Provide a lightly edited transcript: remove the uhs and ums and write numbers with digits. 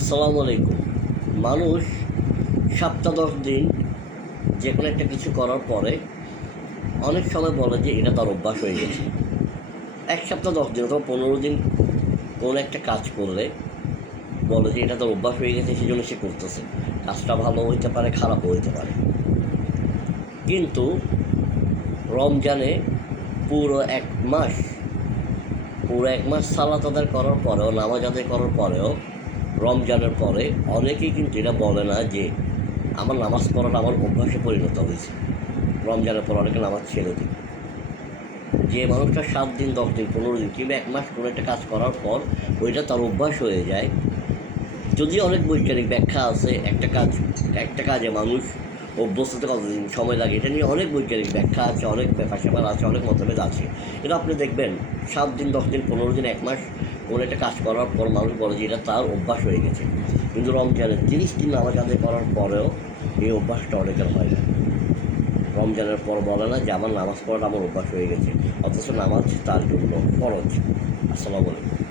আসসালামু আলাইকুম। মানুষ সপ্তাহ 10 দিন যে কোনো একটা কিছু করার পরে অনেক সময় বলে যে এটা তার অভ্যাস হয়ে গেছে। 1 সপ্তাহ 10 দিন অথবা 15 দিন কোনো একটা কাজ করলে বলে যে এটা তার অভ্যাস হয়ে গেছে, সেই জন্য সে করতেছে। কাজটা ভালো হইতে পারে, খারাপও হইতে পারে। কিন্তু রমজানে পুরো 1 মাস সালাত আদায় করার পরেও, নামাজ আদায় করার পরেও, রমজানের পরে অনেকেই কিন্তু এটা বলে না যে আমার নামাজ পড়াটা আমার অভ্যাসে পরিণত হয়েছে। রমজানের পর অনেকে নামাজ ছেড়ে দিই। যে মানুষটা 7 দিন 10 দিন 15 দিন কিংবা 1 মাস কোনো একটা কাজ করার পর ওইটা তার অভ্যাস হয়ে যায়, যদিও অনেক বৈজ্ঞানিক ব্যাখ্যা আছে একটা কাজে মানুষ অভ্যস্ত হতে কতদিন সময় লাগে, এটা নিয়ে অনেক বৈজ্ঞানিক ব্যাখ্যা আছে, অনেক ব্যাপার আছে, অনেক মতভেদ আছে। কিন্তু আপনি দেখবেন 7 দিন 10 দিন 15 দিন 1 মাস কোনো একটা কাজ করার পর মানুষ বলে যে এটা তার অভ্যাস হয়ে গেছে। কিন্তু রমজানের 30 দিন নামাজ আদায় করার পরেও এই অভ্যাসটা অনেকের হয় না। রমজানের পর বলে না যে আমার নামাজ পড়াটা আমার অভ্যাস হয়ে গেছে, অথচ নামাজ তার জন্য ফরজ। আসসালামু আলাইকুম।